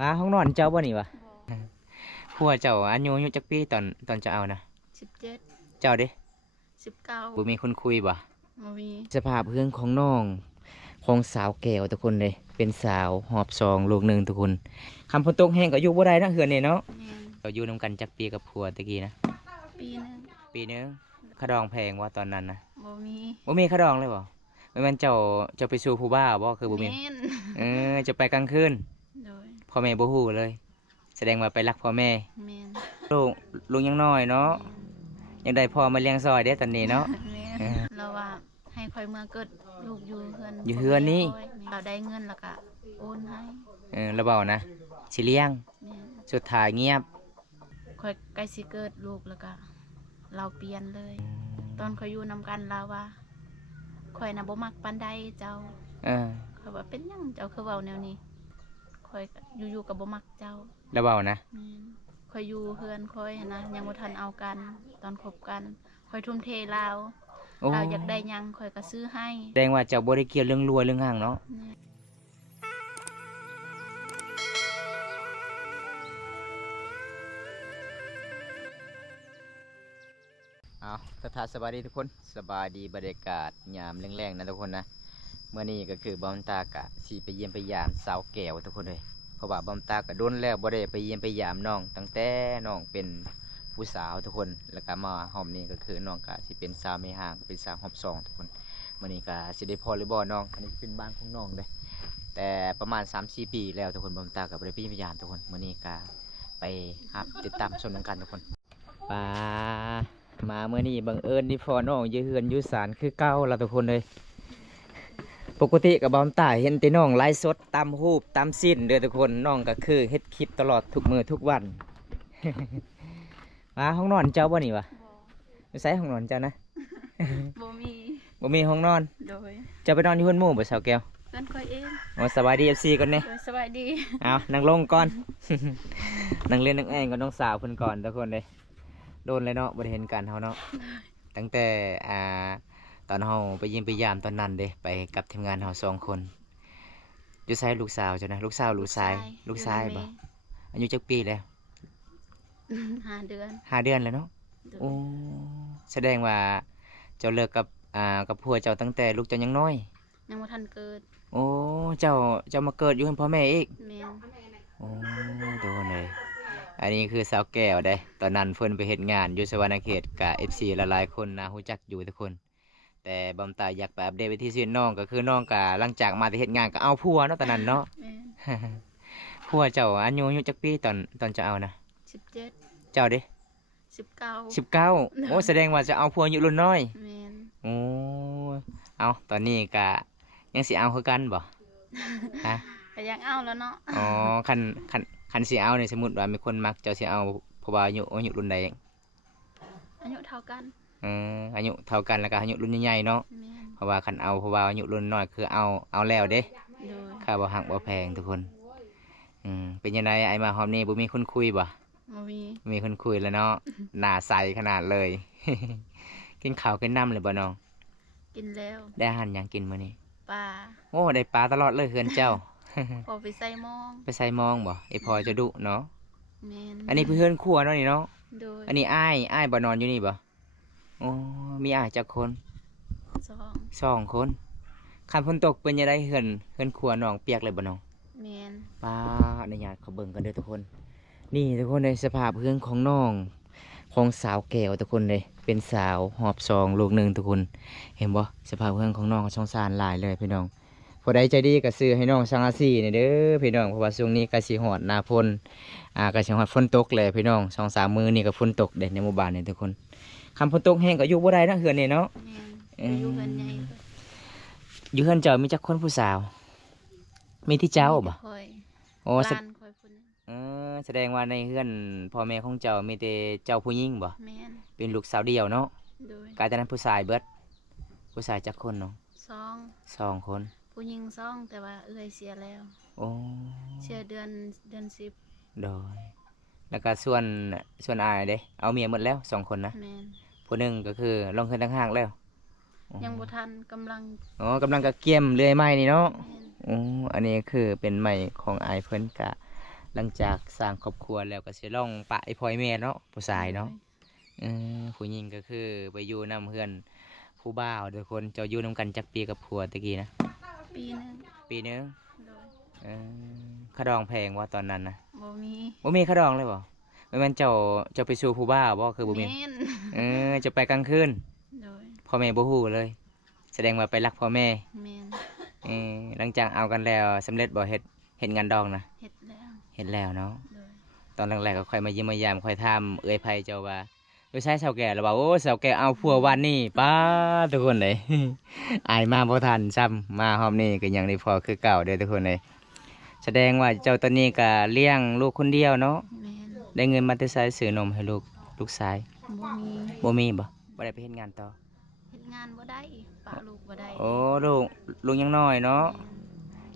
มาห้องนอนเจ้าบ่นี่วะผัวเจ้าอายุจักปีตอนจะเอานะ17เจ้าเด้บ่19มีคนคุยบ่บ่มีสภาพเพื่อนของน้องของสาวแก้วทุกคนเลยเป็นสาวหอบซองลูกหนึ่งทุกคนคำพนตกแห้งก็อยู่บ่ได้นะเฮือนนี่เนาะแม่นเราอยู่นำกันจักปีกับผัวตะกี้นะปีหนึงปีนึงขะดองแพงว่าตอนนั้นนะบ่มีบ่มีขะดองเลยบ่ไม่แม่นเจ้าไปสู่ผู้บ่าวบ่คือบ่มีแม่นจะไปกลางคืนโดยพ่อแม่บ่ฮู้เลย แสดงว่าไปรักพ่อแม่แม่นลูกยังน้อยเนาะยังได้พ่อมาเลี้ยงซอยเด้ตอนนี้เนาะ แม่นเราว่าให้ค่อยเมื่อเกิดลูกอยู่เฮือนอยู่เฮือนนี่เราได้เงินแล้วก็โอนให้แล้วเบานะสิเลี้ยงแม่นสุดท้ายเงียบค่อยใกล้สิเกิดลูกแล้วก็เราเปลี่ยนเลย ตอนค่อยอยู่นำกันเราว่าค่อยน่ะบ่มักปานใดเจ้าเออค่อยว่าเป็นหยังเจ้าคือเว้าแนวนี้ค่อยอยู่ๆก็บ่มักเจ้าแล้วเบานะแม่นค่อยอยู่เฮือนค่อยหั้นนะยังบ่ทันเอากันตอนคบกันค่อยทุ่มเทลาวโอ้ เราอยากได้หยังค่อยก็ซื้อให้แสดงว่าเจ้าบ่ได้เกี่ยวเรื่องรัวเรื่องห่างเนาะแม่เอาสบายดีทุกคนสบายดีบรรยากาศยามแรงๆนะทุกคนนะเมื่อนี้ก็คือบอมตากะสีไปเยี่ยมไปยามสาวแก้วทุกคนเลยเพราะว่าบอมตากะโดนแล้วบ่ได้ไปเยี่ยมไปยามน้องตั้งแต่น้องเป็นผู้สาวทุกคนแล้วก็มาหอมนี่ก็คือน้องกะสิเป็นสาวไม่ห่างเป็นสาวหอบซองทุกคนเมื่อนี้ก็สิได้พอหรือบ่น้องอันนี้เป็นบ้านของน้องเลยแต่ประมาณ 3-4 ปีแล้วทุกคนบอมตากะบ่ได้ไปเยี่ยมไปยามทุกคนเมื่อนี้ก็ไปครับติดตามชมกันทุกคนปามาเมื่อนี้บังเอิญที่พอน้องยืเฮือนยืสารคือเก้าเราทุกคนเลยปกติกับบอมตายเห็นแต่น้องไลฟ์สดตามรูปตามสิ้นเด้อทุกคนน้องก็คือเฮ็ดคลิปตลอดทุกมื้อทุกวัน มาห้องนอนเจ้าบ่นี่วะไม่ใช่ห้องนอนเจ้านะ บ่มี บ่มีห้องนอนโดยเจ้าไปนอนอยู่เฮือนหมู่บ่สาวแก้ว เพิ่นค่อยเอง โอ้สบายดี FC ก่อนเด้ โดยสบายดี เอานั่งลงก่อน นั่งเล่นนั่งแองกับน้องสาวเพิ่นก่อนทุกคนเลยโดนเลยเนาะบ่ได้เห็นกันเฮาเนาะ ตั้งแต่ตอนเฮาไปเยี่ยมไปยามตอนนั้นเด้ไปกับทีมงานเฮา2 คนอยู่ไสลูกสาวเจ้านะลูกสาวลูกชายลูกชายบ่อายุจักปีแล้ว 5 เดือน 5 เดือนแล้วเนาะ โดย โอ้แสดงว่าเจ้าเลิกกับผัวเจ้าตั้งแต่ลูกเจ้ายังน้อย ยังบ่ทันเกิด โอ้เจ้ามาเกิดอยู่กับพ่อแม่อีก แม่น โอ้โดนเลยอันนี้คือสาวแก้วได้ตอนนั้นเพิ่นไปเฮ็ดงานอยู่สวรรณเขตกับ FC หลายๆคนนะรู้จักอยู่ทุกคน แต่บำตาอยากไปอัปเดตวิถีชีวิตน้องก็คือน้องก็หลังจากมาที่เฮ็ดงานก็เอาผัวเนาะตอนนั้นเนาะ แม่น ผัวเจ้าอายุจักปีตอนจะเอานะ17 เจ้าเด้19 19โอ้แสดงว่าจะเอาผัวอายุรุ่นน้อย แม่น โอ้เอาตอนนี้ก็ยังสิเอาคือกันบ่ฮะ ก็ยังเอาแล้วเนาะ อ๋อคันสิเอาเนี่ยสมมุติว่ามีคนมักเจ้าสิเอาเพราะว่าอายุรุ่นใดอายุเท่ากัน อายุเท่ากันแล้วก็อายุรุ่นใหญ่ๆเนาะ แม่น เพราะว่าคันเอาเพราะว่าอายุรุ่นน้อยคือเอาแล้วเด้ โดย ค่าบ่หักบ่แพงทุกคนเป็นยังไงไอ้มาหอมนี่บ่มีคนคุยบ่ บ่มี มีคนคุยแล้วเนาะ หน้าใสขนาดเลย กินข้าวกินน้ำเลยบ่น้อง กินแล้ว ได้อาหารหยังกินมื้อนี้ ปลา โอ้ได้ปลาตลอดเลยเฮือนเจ้า พอไปใส่หม้อง ไปใส่มองบ่ไอ้พอจะดุเนาะ แม่น อันนี้เพื่อนครัวเนาะนี่เนาะ โดย อันนี้อ้ายบ่นอนอยู่นี่บ่โอ้มีอ้ายจักคน 2 2 คนคันฝนตกเป็นยังไงเฮือนครัวน้องเปียกเลยบ่น้อง แม่น ป้าอนุญาตเขาเบิ่งกันเด้อทุกคน นี่ทุกคนในสภาพเพื่อนของน้องของสาวแก้วทุกคนเลยเป็นสาวหอบซองลูกหนึ่งทุกคน เห็นบ่สภาพเพื่อนของน้องสงสารหลายเลยพี่น้องผู้ใดใจดีก็ซื้อให้น้องสังอาซีนี่เด้อพี่น้องเพราะว่าช่วงนี้ก็สิฮอดหน้าฝนก็สิฮอดฝนตกเลยพี่น้อง2-3 มื้อนี่ก็ฝนตกเด้ในหมู่บ้านนี่ทุกคนคำฝนตกแห้งก็อยู่บ่ได้นะเฮือนนี่เนาะ แม่นไปอยู่เฮือนใหญ่ อยู่เฮือนเจ้ามีจักคนผู้สาว มีที่เจ้าบ่ ค่อย โอ้ ร้านค่อยพุ่น แสดงว่าในเฮือนพ่อแม่ของเจ้ามีแต่เจ้าผู้หญิงบ่ แม่น เป็นลูกสาวเดียวเนาะ โดย กลายเป็นผู้ชายเบิดผู้ชายจักคนเนาะ 2 2 คน ผู้หญิง2แต่ว่าเอื้อยเสียแล้ว โอ้ เสียเดือน10โดยแล้วก็ส่วนอายเด้เอาเมียหมดแล้ว2 คนนะ แม่น ผู้หนึงก็คือลงขึ้นตั้งห้างแล้วอ๋อ ยังบ่ทันกำลัง อ๋อกำลังกะเกี่ยมเลื่อยไม้นี่เนาะ แม่น โอ้อันนี้คือเป็นไม้ของอายเพิ่นกะ หลังจากสร้างครอบครัวแล้วก็สิลองปะไอ้พ่อยแม่เนาะผู้ชายเนาะผู้หญิงก็คือไปอยู่นำเพื่อนผู้บ่าวทุกคนเจ้าอยู่นำกันจักปีกับผัวตะกี้นะ ปีหนึง ปีนึง โดย เอค่าดองแพงว่าตอนนั้นนะ บ่มี บ่มีค่าดองเลยบ่ไม่แม่นเจ้าไปสู่ผู้บ่าวบ่คือบ่มี แม่น จะไปกลางคืน โดย พ่อแม่บ่ฮู้เลย แสดงว่าไปรักพ่อแม่ แม่น หลังจากเอากันแล้วสำเร็จบ่เฮ็ดงานดองนะ เฮ็ดแล้ว เฮ็ดแล้วเนาะ โดย ตอนแรกๆก็ค่อยมาเยี่ยมมายามค่อยถามเอ้ยไผเจ้าว่าอยู่ใช้เฒ่าแก่แล้วว่าโอ้เฒ่าแก่เอาผัววันนี้ป้าทุกคนเลย อายมาบ่ทันซ้ำมาหอมนี้ก็ยังได้พอคือเก่าเด้อทุกคนเลยแสดงว่าเจ้าตอนนี้ก็เลี้ยงลูกคนเดียวเนาะ แม่น ได้เงินมาแต่ไสซื้อนมให้ลูกชาย บ่มี บ่มีบ่ได้ไปเฮ็ดงานต่อ เฮ็ดงานบ่ได้ปะลูกบ่ได้ โอ้ลูกยังน้อยเนาะ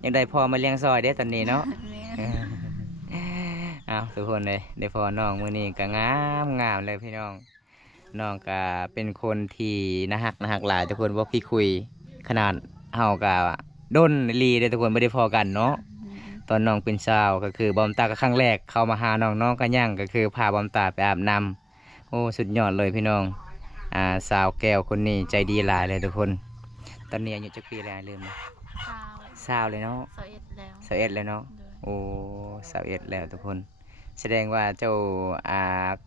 ยังได้พ่อมาเลี้ยงซอยเด้อตอนนี้เนาะ แม่น เอาทุกคนเลยได้พอน้องมื้อนี้ก็งามเลยพี่น้องน้องก็เป็นคนที่น่าฮักหลายทุกคนว่าพี่คุยขนาดเฮาก็ด้นลีได้ทุกคนไม่ได้พอกันเนาะตอนน้องเป็นสาวก็คือบอมตาก็ครั้งแรกเข้ามาหาน้องก็ย่างก็คือพาบอมตาไปอาบน้ำโอ้สุดยอดเลยพี่น้องสาวแก้วคนนี้ใจดีหลายเลยทุกคนตอนนี้อายุจักปีแล้วลืมนะ สาว 20เลยเนาะ 21แล้ว 21เลยเนาะ โดย โอ้21แล้วทุกคน แสดงว่าเจ้า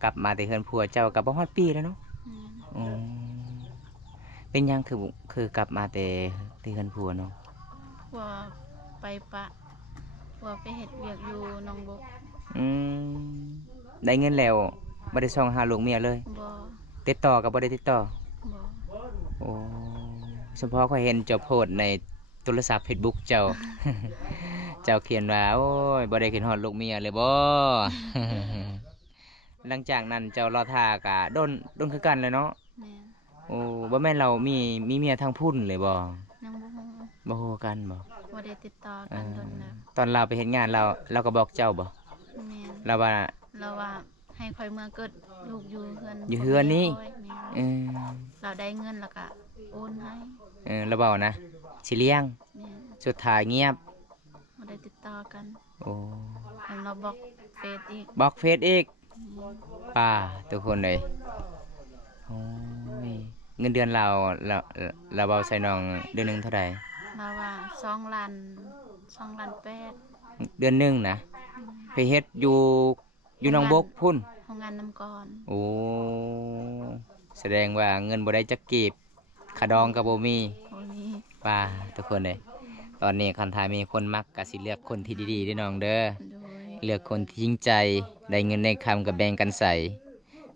กลับมาแต่เฮือนผัวเจ้ากลับบ่ฮอดปีแล้วเนาะ อืม อืมเป็นหยังคือกลับมาแต่เฮือนผัวเนาะ ผัวไปปะผัวไปเฮ็ดเวียกอยู่หนองบก อืมได้เงินแล้วบ่ได้ส่องหาลูกเมียเลย บ่ ติดต่อก็บ่ได้ติดต่อ บ่ โอ้เฉพาะข้อยเห็นเจ้าโพสต์ในโทรศัพท์ Facebook เจ้า เจ้าเขียนว่าโอ้ยบ่ได้คิดฮอดลูกเมียเลยบ่ หลังจากนั้นเจ้ารอท่ากะโดนคือกันเลยเนาะ แม่น โอ้บ่แม่นเรามีเมียทางพุ่นเลยบ่ ยังบ่ฮู้ บ่ฮู้กันบ่ บ่ได้ติดต่อ เอ กัน อ โดนแล้ว ตอนเราไปเฮ็ดงานเราก็บอกเจ้าบ่ แม่น เราว่า เราว่าให้ค่อยเมื่อเกิดลูกอยู่เฮือน อยู่เฮือนนี่ พ่อแม่ เออ เราได้เงินแล้วก็โอนให้ เราเว้านะสิเลี้ยง แม่น สุดท้ายเงียบ บ่ได้ติดต่อกัน โอ้ แล้วเราบอกเฟซอีก บล็อกเฟซอีก แม่น ป้าทุกคนเลยโอ้ยเงินเดือนเราเบาใส่น้องเดือนหนึงเท่าไหร่ เราว่า2ล้าน2ล้าน8 เดือนหนึงนะไปเฮ็ดอยู่หนองบกพุ่น โรงงานน้ำก่อน โอ้แสดงว่าเงินบ่ได้จักกีบขาดองก็บ่มี บ่มี ป้าทุกคนเลยตอนนี้คันทายมีคนมักก็สิเลือกคนที่ดีๆเด้อน้องเด้อ โดย เลือกคนที่จริงใจได้เงินได้คำกับแบ่งกันใส่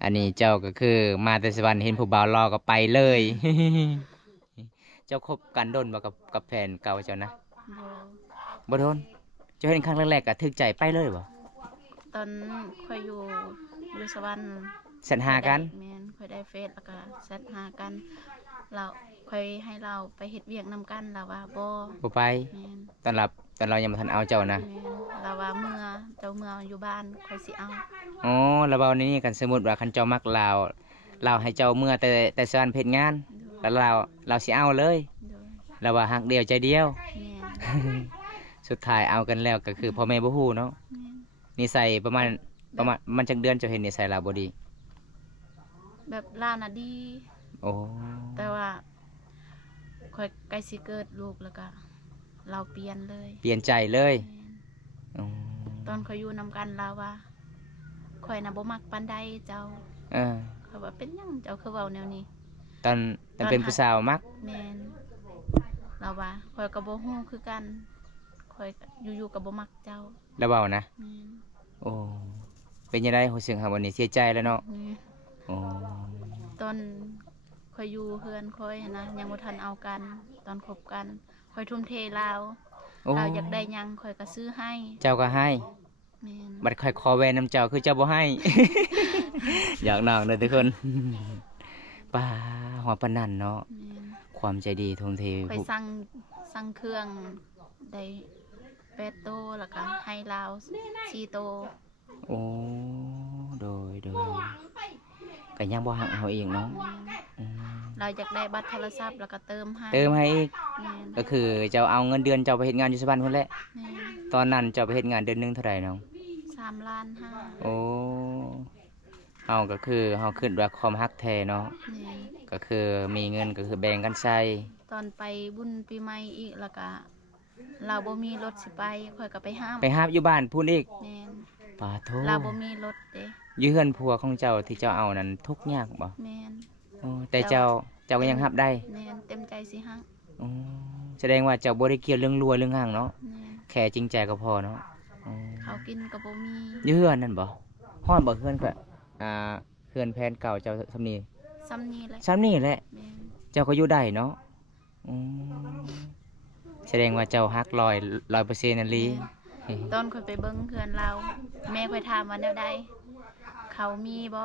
อันนี้เจ้าก็คือมาแต่สวรรค์เห็นผู้บ่าวรอก็ไปเลย เจ้าคบกันโดนบ่กับแฟนเก่าเจ้านะ บ่ บ่โดนเจ้าเห็นครั้งแรกๆก็ถึกใจไปเลยบ่ ตอนค่อยอยู่สวรรค์ เส้นหากัน แม่นค่อยได้เฟซแล้วก็แชทหากันเราค่อยให้เราไปเฮ็ดเวียกนำกันเราว่าบ่ บ่ไป แม่น ตอนเรายังบ่ทันเอาเจ้านะ แม่นเราว่าเมื่อเจ้าเมื่ออยู่บ้านค่อยสิเอา อ๋อแล้วเว้าในนี้กันสมมุติว่าคันเจ้ามักลาวให้เจ้าเมื่อแต่สวรรค์เพชรงาน โด แล้วเราสิเอาเลย โดย แล้วว่าฮักเดียวใจเดียว แม่น สุดท้ายเอากันแล้วก็คือพ่อแม่บ่ฮู้เนาะ แม่น นิสัยประมาณมันจักเดือนเจ้าเห็นนิสัยเราบ่ดี แบบลาวน่ะดี โอ้ แต่ว่าค่อยใกล้สิเกิดลูกแล้วก็เราเปลี่ยนเลย เปลี่ยนใจเลย แม่น อ๋อ ตอนค่อยอยู่นำกันเราว่าค่อยน่ะบ่มักปานใดเจ้า เออ เขาว่าเป็นหยังเจ้าคือเว้าแนวนี้ ตอนเป็นผู้สาวมัก แม่นเราว่าข่อยก็บ่ฮู้คือกันข่อยก็อยู่ๆก็บ่มักเจ้า แล้วเว้านะ แม่น โอ้เป็นยังไงรู้สึกครับวันนี้เสียใจแล้วเนาะ นี่ โอ้ ตอนข่อยอยู่เฮือนข่อยนะยังบ่ทันเอากัน ตอนคบกันข่อยทุ่มเทลาว โอ้ เราอยากได้หยังข่อยก็ซื้อให้ เจ้าก็ให้ แม่น บัดค่อยขอแวนน้ำเจ้าคือเจ้าบ่ให้ อยากน้องเด้อทุกคน ป้าหัวปานนันเนาะ แม่น ความใจดีทุ่มเท ข่อยสั่งเครื่องได้8โตแล้วก็ให้ลาว4โต โอ้โดยก็ยังบ่หักเฮาเองเนาะ แม่น อืม เราอยากได้บัตรโทรศัพท์แล้วก็เติมให้ เติมให้อีก แม่น ก็คือเจ้าเอาเงินเดือนเจ้าไปเฮ็ดงานอยู่สวรรค์พุ่นแหละ แม่น ตอนนั้นเจ้าไปเฮ็ดงานเดือนหนึงเท่าไหร่น้อง 3,500,000 โอ้เฮาก็คือเฮาขึ้นว่าความฮักแท้เนาะ แม่น ก็คือมีเงินก็คือแบ่งกันใช้ ตอนไปบุญปีใหม่อีกแล้วก็เราบ่มีรถสิไปข่อยก็ไปห้าม ไปหาบอยู่บ้านพูนอีก แม่น ปาโท เราบ่มีรถเด้ อยู่เฮือนผัวของเจ้าที่เจ้าเอานั้นทุกข์ยากบ่ แม่น โอ้แต่เจ้าก็ยังรับได้ แม่นเต็มใจสิฮัก อ๋อแสดงว่าเจ้าบ่ได้เกี่ยวเรื่องรัวเรื่องห่างเนาะ แม่น แค่จริงใจก็พอเนาะอ๋อ เขากินก็บ่มี อยู่เฮือนนั่นบ่ฮ้อนบ่เฮือนก็เฮือนแผนเก่าเจ้าซำนี้ ซ้ำนี้แหละ ซ้ำนี้แหละ แม่น เจ้าก็อยู่ได้เนาะอืมแสดงว่าเจ้าฮัก100%นั่นลี แม่นตอนข่อยไปเบิ่งเพื่อนเรา แม่ข่อยถามว่าแนวใดเขามีบ่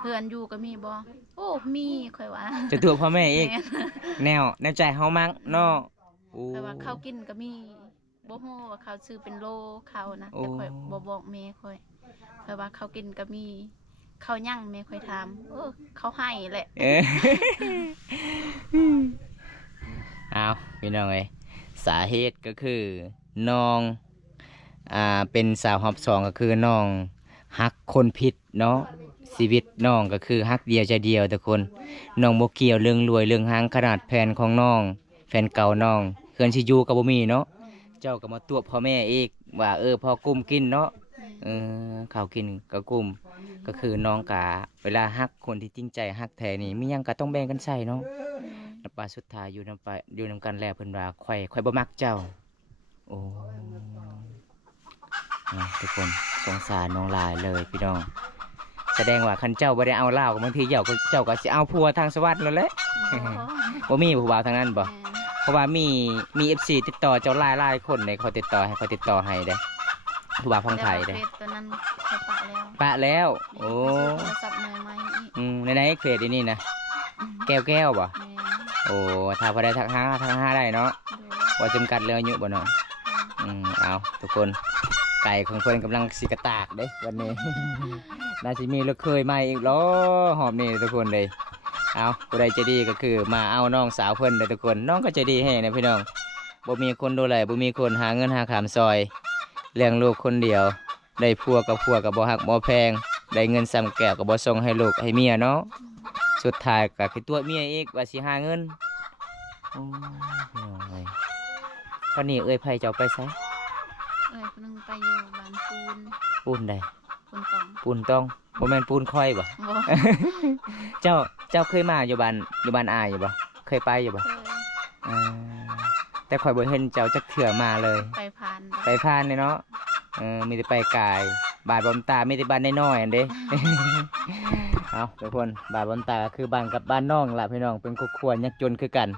เพื่อนอยู่ก็มีบ่โอ้มีข่อยว่า จะตัวพ่อแม่อีก แม่น แนวใจเฮามักเนาะโอ้ ข่อยว่าเขากินก็มีบ่ฮู้ว่าเขาซื้อเป็นโลเขานะ โอ้ แต่ข่อยบ่บอกแม่ข่อยว่าเขากินก็มีเขายั่งแม่ข่อยถามเขาให้แหละ เอ้ย เอาพี่น้องเอ้ยสาเหตุก็คือน้องเป็นสาวฮอบสองก็คือน้องฮักคนผิดเนาะชีวิตน้องก็คือฮักเดียวใจเดียวทุกคนน้องบ่เกี่ยวเรื่องรวยเรื่องหางขนาดแฟนของน้องแฟนเก่าน้องเพื่อนสิอยู่ก็บ่มีเนาะเจ้าก็มาตัวพ่อแม่อีกว่าพอกุมกินเนาะข้าวกินก็กุมก็คือน้องกะเวลาฮักคนที่จริงใจฮักแท้นี่มีหยังก็ต้องแบ่งกันใช้เนาะแล้วปลาสุดท้ายอยู่นำกันแล้วเพิ่นว่าข่อยบ่มักเจ้าโอ้ทุกคนสงสารน้องหลายเลยพี่น้องแสดงว่าคันเจ้าบ่ได้เอาเหล้าบางทีเจ้าก็สิเอาผัวทางสวรรค์แล้วแหละ บ่มีผู้บ่าวทางนั้นบ่เพราะว่ามี FC ติดต่อเจ้าหลายคนในเขาติดต่อให้เด้ผู้บ่าวพังไทยเด้ เฟซตัวนั้นเขาปะแล้ว ปะแล้วโอ้ โทรศัพท์ใหม่ๆอีก ในเฟซนี่นะแก้วบ่ แม่น โอ้ถ้าพอได้ทักหาได้เนาะ โดย บ่จำกัดเรื่องอายุบ่เนาะเอาทุกคนไก่ของเพิ่นกำลังสิกระตากเด้วันนี้ น่าสิมีลูกเคยใหม่อีกล้อหอมนี่ทุกคนเลยเอาผู้ใดใจดีก็คือมาเอาน้องสาวเพิ่นเลยทุกคนน้องก็ใจดีแฮงนะพี่น้องบ่มีคนดูแลบ่มีคนหาเงินหาขามซอยเลี้ยงลูกคนเดียวได้ผัวกับบ่ฮักบ่แพงได้เงินซ้ำแก้วก็บ่ส่งให้ลูกให้เมียเนาะสุดท้ายก็คือตัวเมียอีกว่าสิหาเงินโอ้พี่น้องเอ้ยตอนนี้ไผเจ้าไปไส คนนึงไปอยู่บ้านปูน ปูนใด ปูนตอง ปูนต้องบ่แม่นปูนค่อยบ่ บ่ เจ้าเคยมาอยู่บ้านอายอยู่บ่เคยไปอยู่บ่ เคย อ่าแต่ข่อยบ่เห็นเจ้าจักเถื่อมาเลย ไปผ่าน ไปผ่านเลยเนาะมีแต่ไปกายบาดบอมตามีแต่บ้านน้อยๆอันเด้ เอาทุกคนบาดบอมตาก็คือบ้านกับบ้านน้องล่ะพี่น้องเป็นครอบครัวยากจนคือกัน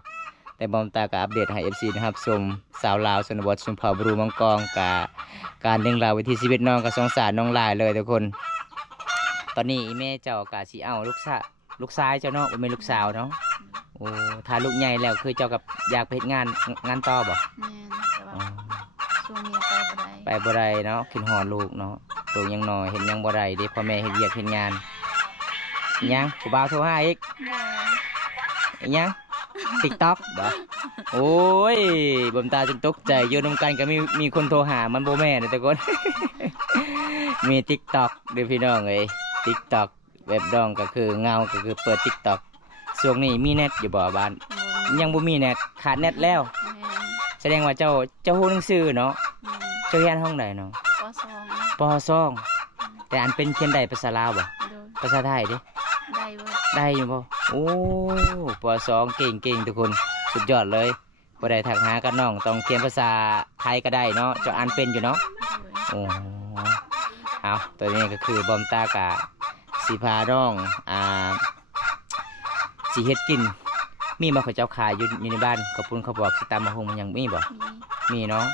แต่บอมตาก็อัปเดตให้ FC นะครับชมสาวลาวชนบทชุมเผ่าบรูมังกรกะการเลี้ยงราววิถีชีวิตน้องก็สงสารน้องหลายเลยทุกคน ตอนนี้อีแม่เจ้ากะสิเอาลูกชายเจ้าเนาะบ่แม่นลูกสาวเนาะโอ้ถ้าลูกใหญ่แล้วคือเจ้ากับอยากไปเฮ็ดงานต่อบ่ แม่นแต่ว่าช่วงนี้ไปบ่ได้ ไปบ่ได้เนาะคิดฮอดลูกเนาะลูกยังน้อยเห็นยังบ่ได้เด้พ่อแม่เฮ็ดเวียกเฮ็ดงานอิหยังผู้บ่าวโทรหาอีก บ่ อิหยัง TikTok บ่โอ้ยบ่มตาจึงตกใจอยู่นำกันก็มีคนโทรหามันบ่แม่นเด้อทุกคน มี TikTok เด้อพี่น้องเอ้ย TikTok แบบดองก็คือเงาก็คือเปิด TikTok ช่วงนี้มีเน็ตอยู่บ่บ้าน บ่ ยังบ่มีเน็ตขาดเน็ตแล้ว แม่น แสดงว่าเจ้าฮู้หนังสือเนาะ แม่น เจ้าเรียนห้องใดเนาะ ปสอง ป .2 แต่อันเป็นเขียนได้ภาษาลาวบ่ โดย ภาษาไทยเด้ ได้เบิด ได้อยู่บ่โอ้ป .2 เก่งทุกคนสุดยอดเลยบ่ได้ทักหากับน้องต้องเขียนภาษาไทยก็ได้เนาะเจ้าอ่านเป็นอยู่เนาะ โดย โอ้เอาตัวนี้ก็คือบอมตากะสีพาน้องสีเฮ็ดกินมีมาเขาเจ้าขายอยู่ในบ้านกระปุนเขาบอกสิตามมาหงมันยังมีบ่ มี มีเนาะ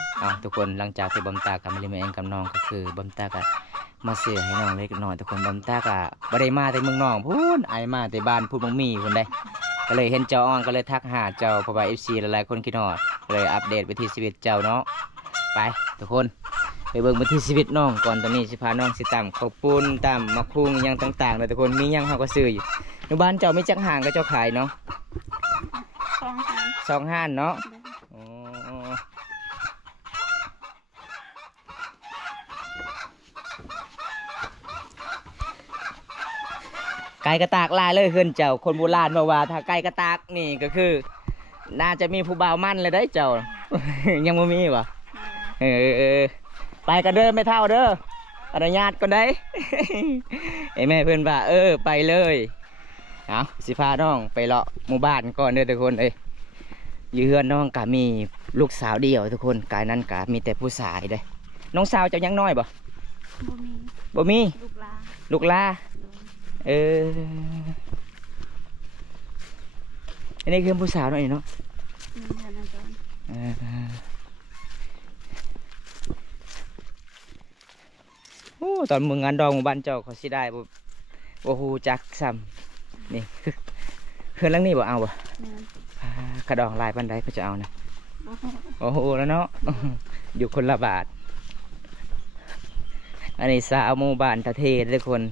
ทุกคนหลังจากที่บอมตากะมาเล่นมาเองกับน้องก็คือบอมตากะมาเสือให้น้องเล็กน้อยทุกคนบอมตากะบ่ได้มาแต่เมืองน้องพูนไอมาแต่บ้านพูดบังมีคนใดก็เลยเห็นเจ้าอ้อนก็เลยทักหาเจ้าเพราะว่า FC หลายๆคนคิดฮอดก็เลยอัปเดตไปที่ชีวิตเจ้าเนาะไปทุกคนไปเบิ่งไปที่ชีวิตน้องก่อนตอนนี้สิพาน้องสิตำข้าวปุ้นตำมะคุงหยังต่างๆเลยทุกคนมีหยังเฮาก็ซื้ออยู่ในบ้านเจ้ามีจักห่างก็เจ้าขายเนาะ 2 2 ห้านเนาะ โดย อ๋อ ไก่กระตากลายเลยเฮือนเจ้าคนโบราณบอกว่าถ้าไก่กระตากนี่ก็คือ น่าจะมีผู้บ่าวมั่นเลยได้เจ้า ยังไม่มีวะไปกันเด้อไม่เท่าเด้ออนุญาตก็ได้ ไอ้แม่เพื่อนว่าไปเลยเอาสิพาน้องไปเลาะหมู่บ้านก่อนเด้อทุกคนอยู่เฮือนน้องกะมีลูกสาวเดียวทุกคนกายนั้นกะมีแต่ผู้ชายเด้น้องสาวเจ้ายังน้อยบ่ บ่มี บ่มี ลูกหลาน ลูกลาอันนี้คือผู้สาวน้อยเนาะ เงินนะจ๊ะ โอ้ตอนมึงงานดองหมู่บ้านเจ้าเขาสิได้บ่ฮู้จักซ้ำนี่เพื่อนหลังนี้บ่เอาบ่ แม่น กระดองลายปันใดเขาจะเอานะ บ่ฮู้ โอ้โหแล้วเนาะ อยู่คนละบาท อันนี้สาวหมู่บ้านทะเททุกคน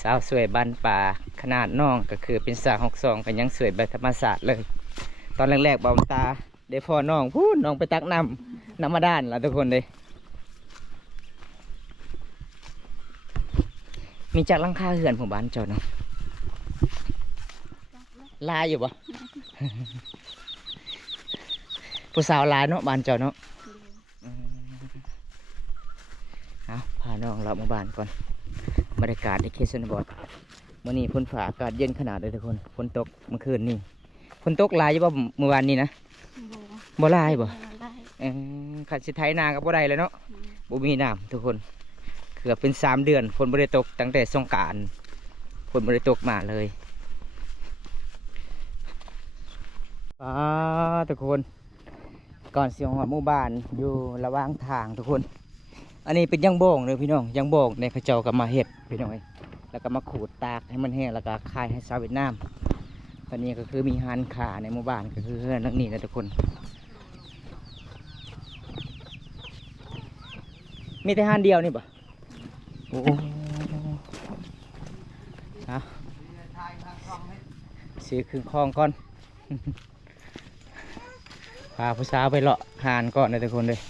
สาวสวยบ้านป่าขนาดน้องก็คือเป็นสาว62กันยังสวยแบบธรรมศาสตร์เลย ตอนแรกๆบอมตาได้พ่อน้องพูดน้องไปตักน้ำมาด้านละทุกคนเลยมีจากหลังคาเหือนของบ้านเจ้าเนาะลายอยู่ปะ ผู้สาวลายเนาะบ้านเจ้าเนาะเอาพาน้องเรามาบ้านก่อนบรรยากาศในเขตชนบทเมื่อนี้ฝนฝ่าอากาศเย็นขนาดเลยทุกคนฝนตกเมื่อคืนนี่ฝนตกลายอยู่ป่ะเมื่อวานนี้นะ บ่ บ่ลายบ่ ได้ ขัดสิไถนากับบ่ได้เลยเนาะบ่มีน้ำทุกคนเกือบเป็น3 เดือนฝนบ่ได้ตกตั้งแต่สงกรานต์ฝนบ่ได้ตกมาเลยทุกคนก่อนสิฮอดหมู่บ้านอยู่ระหว่างทางทุกคน อันนี้เป็นยังโบงเลยพี่น้องยังโบงในเขาเจ้าก็มาเห็ดพี่น้องแล้วก็มาขูดตากให้มันแห้งแล้วก็คายให้ชาวเวียดนามตอนนี้ก็คือมีฮันขาในหมู่บ้านก็คือนักนี่นะทุกคนมีแต่ฮันเดียวนี่ป่ะโอ้ฮะซื้อครึ่งคลองก่อน พาผู้สาวไปเลาะหานก่อนนะทุกคนเลย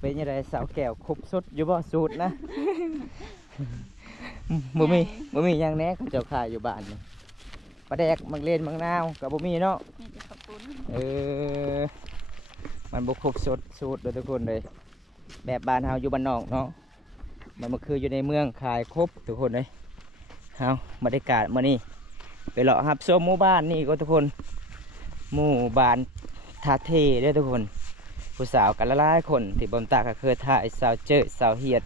เป็นยังไงสาวแก้วครบสุดอยู่บ่สูตรนะ บ่มีอย่างแน่เขาเจ้าขายอยู่บ้านนี่ปลาแดกมังเลนมังนาวกับบ่มีเนาะ มีแต่ข้าวปุ้น มันบ่ครบสุดสูตรเลยทุกคนเลยแบบบ้านเฮาอยู่บ้านนอกเนาะมันก็คืออยู่ในเมืองขายครบทุกคนเลยเฮาบรรยากาศมื้อนี้ไปเลาะหับชมหมู่บ้านนี่ก็ทุกคนหมู่บ้านทาเทเด้อทุกคนผู้สาวกันหลายๆคนที่บอมตาก็เคยถ่ายสาวเจ้ยสาวเฮียด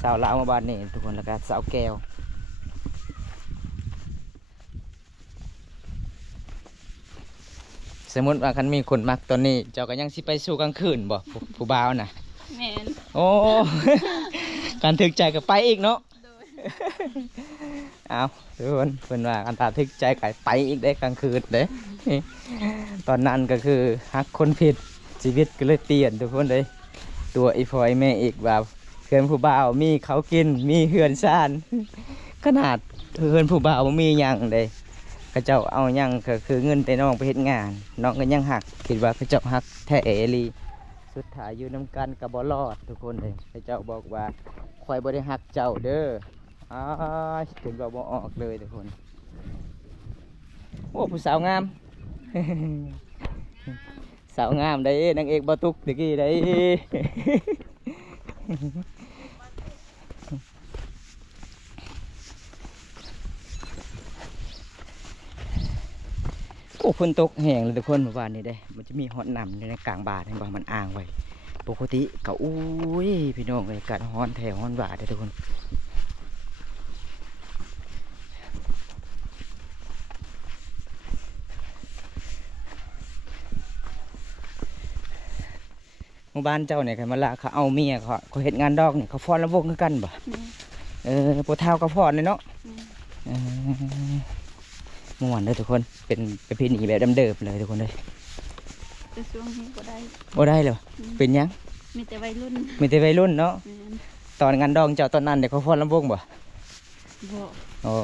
สาวลาวมาบ้านนี่ทุกคนแล้วก็สาวแก้วสมมติว่าคันมีคนมักตอนนี้เจ้าก็ยังสิไปสู่กลางคืนบ่ผู้บ่าวน่ะ แม่น โอ้ การถึกใจก็ไปอีกเนาะ โดย เอาทุกคนเป็นว่าการตาทึกใจก็ไปอีกได้กลางคืนเด้ ตอนนั้นก็คือฮักคนผิดชีวิตก็เลยเปลี่ยนทุกคนเลยตัวไอ้พ่อไอ้แม่อีกว่าเพื่อนผู้บ่าวมีเขากินมีเฮือนซ่าน ขนาดเพื่อนผู้บ่าวบ่มีหยังเลยเขาเจ้าเอาหยังก็คือเงินแต่น้องไปเฮ็ดงานน้องก็ยังหักคิดว่าเขาเจ้าหักแท้เอลีสุดท้ายอยู่น้ำกันกับบ่รอดทุกคนเลยเขาเจ้าบอกว่าคอยบ่ได้หักเจ้าเด้อถึงเราบ่ออกเลยทุกคนโอ้ผู้สาวงาม สาวงามได้นางเอกบ่ตุกตะกี้ได้ โอ้ฝนตกแห้งเลยทุกคนเมื่อวานนี้ได้มันจะมีฮอตน้ำในกลางบาทเห็นบ่มันอ่างไว้ปกติก็อุ้ยพี่น้องเลยกัดฮ้อนแถวฮ้อนบาทได้ทุกคนหมู่บ้านเจ้าเนี่ยใครมาละเขาเอาเมียเขาเห็ดงานดอกเนี่ยเขาฟ้อนระวงคือกันบ่ แม่น ปวดเท้าก็ฟ้อนเลยเนาะ แม่น ม่วนเลยทุกคนเป็นประเพณีแบบเดิมๆเลยทุกคนเลย แต่ช่วงนี้บ่ได้ บ่ได้เลยเป็นหยัง มีแต่วัยรุ่น มีแต่วัยรุ่นเนาะ แม่น ตอนงานดองเจ้าตอนนั้นเด็กเขาฟ้อนลำวงบ่ บ่ อ๋อ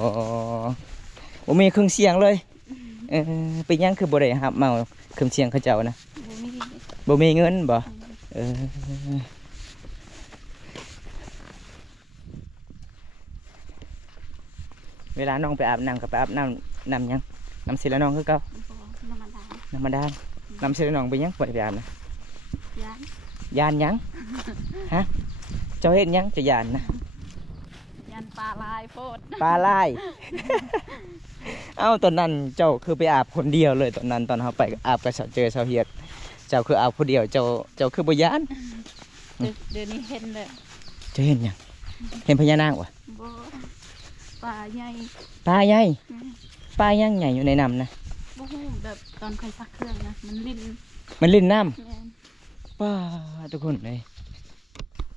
บ่มีเครื่องเสียงเลย อืม เป็นหยังคือบ่ได้รับเมาเครื่องเสียงเขาเจ้านะ บ่มี บ่มีเงินบ่เออเวลาน้องไปอาบน้ำก็ไปอาบน้ำหยังน้ำศิลาน้องคือเก่า ธรรมดา น้ำมันดานน้ำศิลาน้องไปหยังบ่ได้ไปอาบนะ ย่าน ยานหยังฮะเจ้าเฮ็ดหยังจะยานนะ ย่านปลาลายโพด ปลาลาย เอ้าตอนนั้นเจ้าคือไปอาบคนเดียวเลยตอนนั้นตอนเขาไปอาบกับเจอชาวเฮียดเจ้าคืออาบคนเดียวเจ้าคือบ่ยาน เดี๋ยวนี้เห็นแบบ เจะเห็นหยังเห็นพญานาควะ บ่ปลาใหญ่ ปลาใหญ่ปลายังใหญ่อยู่ในน้ำนะ บ่ฮู้แบบตอนค่อยซักเครื่องนะมันลิ้น มันลิ้นน้ แม่น ำป้าทุกคนเลย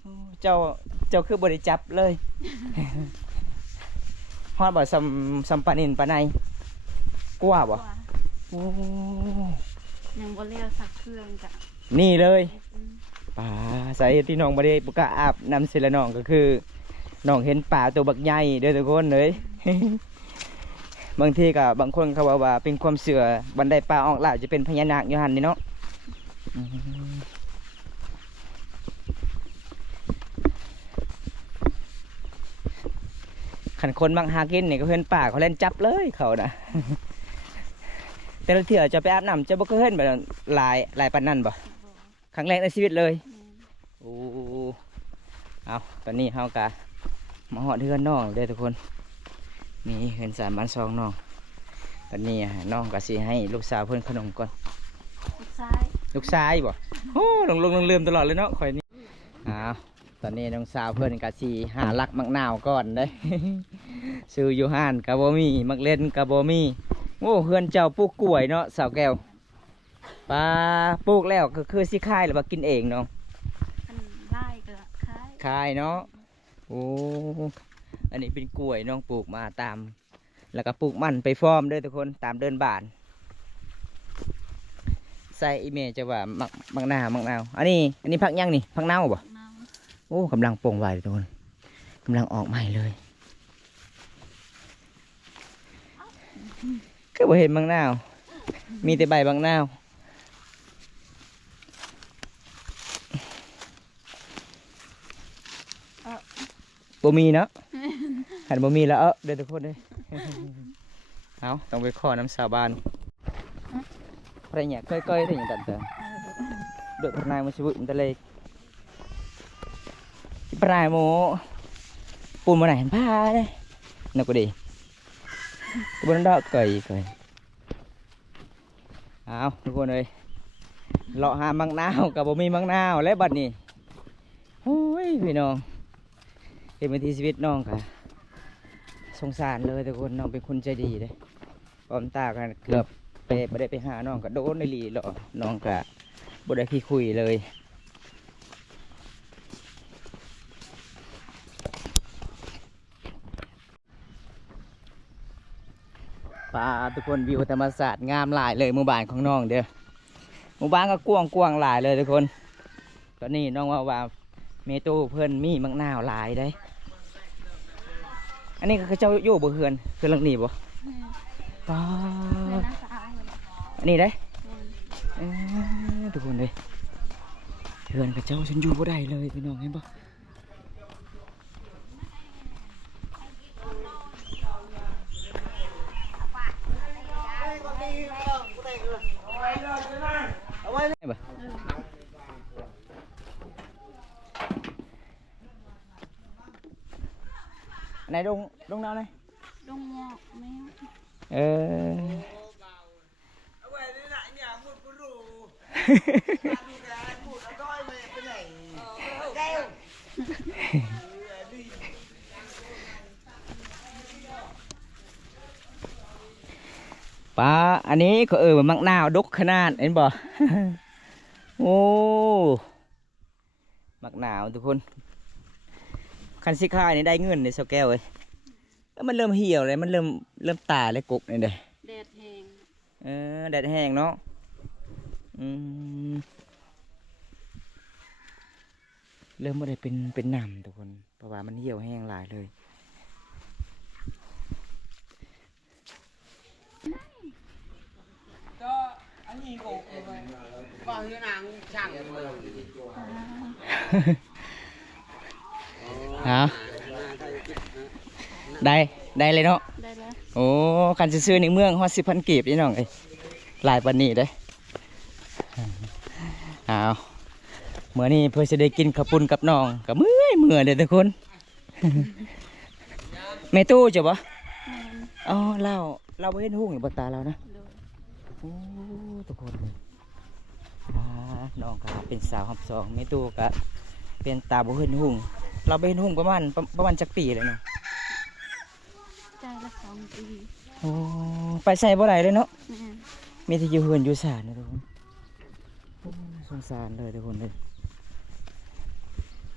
โอ้เจ้าคือบริจับเลย ฮอดบ่ซัมปลานินปลาในกลัวบ่ ว่า โอ้ ยังบ่เลี้ยวซักเครื่องกะ นี่เลย อืม ป่าสาเหตุที่น้องบ่ได้ประกล้าอาบน้ำเสร็จแล้วน้องก็คือน้องเห็นป่าตัวบักใหญ่เด้อทุกคนเลย บางทีก็บางคนเขาว่าเป็นความเชื่อบันไดป่าออกล่าจะเป็นพญานาคอยู่หันนี่เนาะอืมขันคนมักหากินนี่ก็เห็นป่าเขาเล่นจับเลยเขานะ แต่ละเที่ยวจะไปอาบน้ำจะบ่เคยเห็นแบบหลายปานนั้นบ่ บ่ ครั้งแรกในชีวิตเลย แม่น โอ้เอาตอนนี้เฮากะมาหอดเฮือนน้องเด้อทุกคนนี่เฮือนสามบ้านซองน้องตอนนี้น้องก็สิให้ลูกสาวเพิ่นขนมก่อน ลูกซ้าย ลูกชายบ่โอ้ลงลืมตลอดเลยเนาะข่อยนี่อ้าวตอนนี้น้องสาวเพิ่นก็สิหาลักมักนาวก่อนเด้ ซื้ออยู่ห้านกะบ่มีมักเล่นกะบ่มีโอ้เฮือนเจ้าปลูกกล้วยเนาะสาวแก้วปลาปลูกแล้วก็คือสิขายหรือว่ากินเองเนาะ อันไล่ก็คล้าย ขายเนาะ โอ้ อันนี้เป็นกล้วยน้องปลูกมาตาม แล้วก็ปลูกมันไปฟอร์มเด้วยทุกคนตามเดินบ้าน ใส่อีเมลจะว่ามักนาวอันนี้ผักยังนี่ผักเน่าบ่ เนา โอ้กำลังโป่งไวเลยทุกคนกำลังออกใหม่เลย ก็บ่เห็นมักนาว มีแต่ใบมักนาวบ่มีเนาะ หันบ่มีแล้วเด้อทุกคนเด้อ เอาต้องไปขอน้ำสาบานอะไรเนี่ยเคยๆได้ยังตันเถอะโดดพนายมาชิบุมันตะเลยพนายโมปูนมาไหนเห็นผ้าเลยนักก็ดีบนดอกเกยเอาทุกคนเลยเลาะหามังนาวกับบ่มีมังนาวและบัดนี้โอ้ยพี่น้องเป็นวิถีชีวิตน้องค่ะสงสารเลยทุกคนน้องเป็นคนใจดีเลยปอมตากันเกือบไปบ่ได้ไปหาน้องก็โดนในลีหรอน้องก็บ่ได้ขี้คุยเลยป่าทุกคนวิวธรรมศาสตร์งามหลายเลยหมู่บ้านของน้องเด้อหมู่บ้านก็กว้างหลายเลยทุกคนตอนนี้น้องว่าเมตูเพื่อนมีมังนาวหลายได้ อันนี้คือเจ้าอยู่บ่เฮือนหลังนี้บ่ แม่น ป้า เพื่อนน้าสาวเลย อันนี้ได้ แม่น ทุกคนเลยเฮือนกับเจ้าฉันอยู่บ่ได้เลยพี่น้องเห็นบ่เห็นบ่อันไหนลงน้ำไหน ดงหมอกแม่น เออ ปลาอันนี้ก็มักนาวดกขนาดเห็นบ่ โอ้มักนาวทุกคนคันสิขายนี่ได้เงินในเสาแก้วเลยแล้วมันเริ่มเหี่ยวเลยมันเริ่มตายเลยกกนี่เด้ แดดแห้ง แดดแห้งเนาะเริ่มไม่ได้เป็นน้ำทุกคนเพราะว่ามันเหี่ยวแห้งหลายเลย เอาได้เลยเนาะ ได้แล้ว โอ้คันซื้อในเมืองฮอด10,000กีบนี่น้องเอ้ยหลายปานนี้เด้เอาเมื่อนี้เพื่อจะได้กินข้าวปุ้นกับน้องก็เมื่อยเด้อทุกคนแม่ตู้จ้ะบ่อ๋อเราบ่เห็นหุ่งอยู่บนตาเรานะโอ้ทุกคนน้องก็เป็นสาวฮับสองแม่ตู้ก็เป็นตาบ่เห็นหุ่งเราบ่เห็นหุ่งประมาณจักปีเลยเนาะ ใจละ2 ปี โอ้ไปใส่บ่ได้เลยเนาะ แม่ มีที่อยู่เฮือนอยู่ศาลนะทุกคนโอ้สงสารเลยทุกคนเลย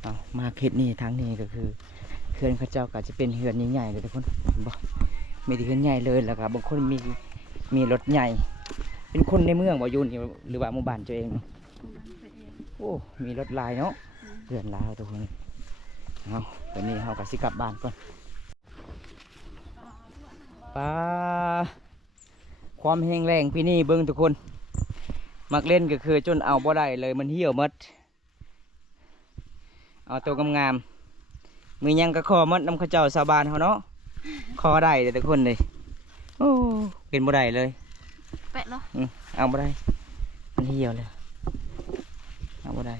เอามาคลิปนี้ทางนี้ก็คือเฮือนเขาเจ้าก็จะเป็นเฮือนใหญ่ๆเลยทุกคนบอกมีที่เฮือนใหญ่เลยแล้วก็บางคนมีรถใหญ่ เป็นคนในเมืองบ่อยู่นี่หรือว่าหมู่บ้านตัวเองเนาะโอ้มีรถลายเนาะเฮือนลาวทุกคนเอาตอนนี้เราก็สิกลับบ้านก่อนป้าความแห้งแรงพี่นี่เบิ้งทุกคนมักเล่นก็คือจนเอาบ่ได้เลยมันเหี่ยวหมดเอาตัวงามๆมือยังก็คอมัดน้ำข้าวเจ้าชาวบ้านเขาเนาะคอได้เลยทุกคนเลยโอ้เป็นบ่ได้เลย แปะเหรอ เอาบ่ได้มันเหี่ยวเลยเอาบ่ได้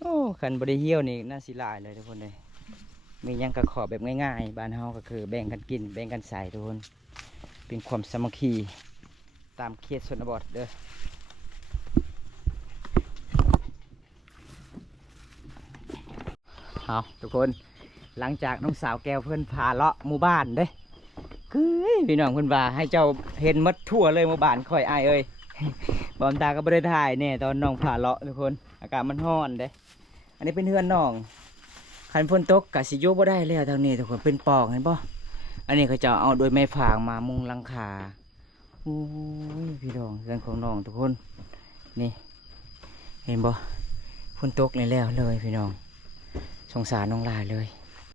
โอ้ขันบ่ได้เหี่ยวนี่น่าสิหลายเลยทุกคนเลยมียังกระขอแบบง่ายๆบ้านเฮาก็คือแบ่งกันกินแบ่งกันใส่ทุกคนเป็นความสามัคคีตามเขตชนบทเด้อเอาทุกคนหลังจากน้องสาวแก้วเพื่อนพาเลาะหมู่บ้านเด้คือพี่น้องเพื่อนว่าให้เจ้าเห็นมัดทั่วเลยหมู่บ้านค่อยอายเอ้ยบอมตาก็ไม่ได้ถ่ายเนี่ยตอนน้องพาเลาะทุกคนอากาศมันร้อนเด้อันนี้เป็นเฮือนน้องคันฝนตกกะสิโยบ่ได้แล้วทางนี้ทุกคนเป็นปอกเห็นป่ะอันนี้เขาจะเอาโดยไม้ฝางมามุงหลังคาโอ้ยพี่น้องเรื่องของน้องทุกคนนี่เห็นป่ะฝนตกเลยแล้วเลยพี่น้องสงสารน้องลายเลย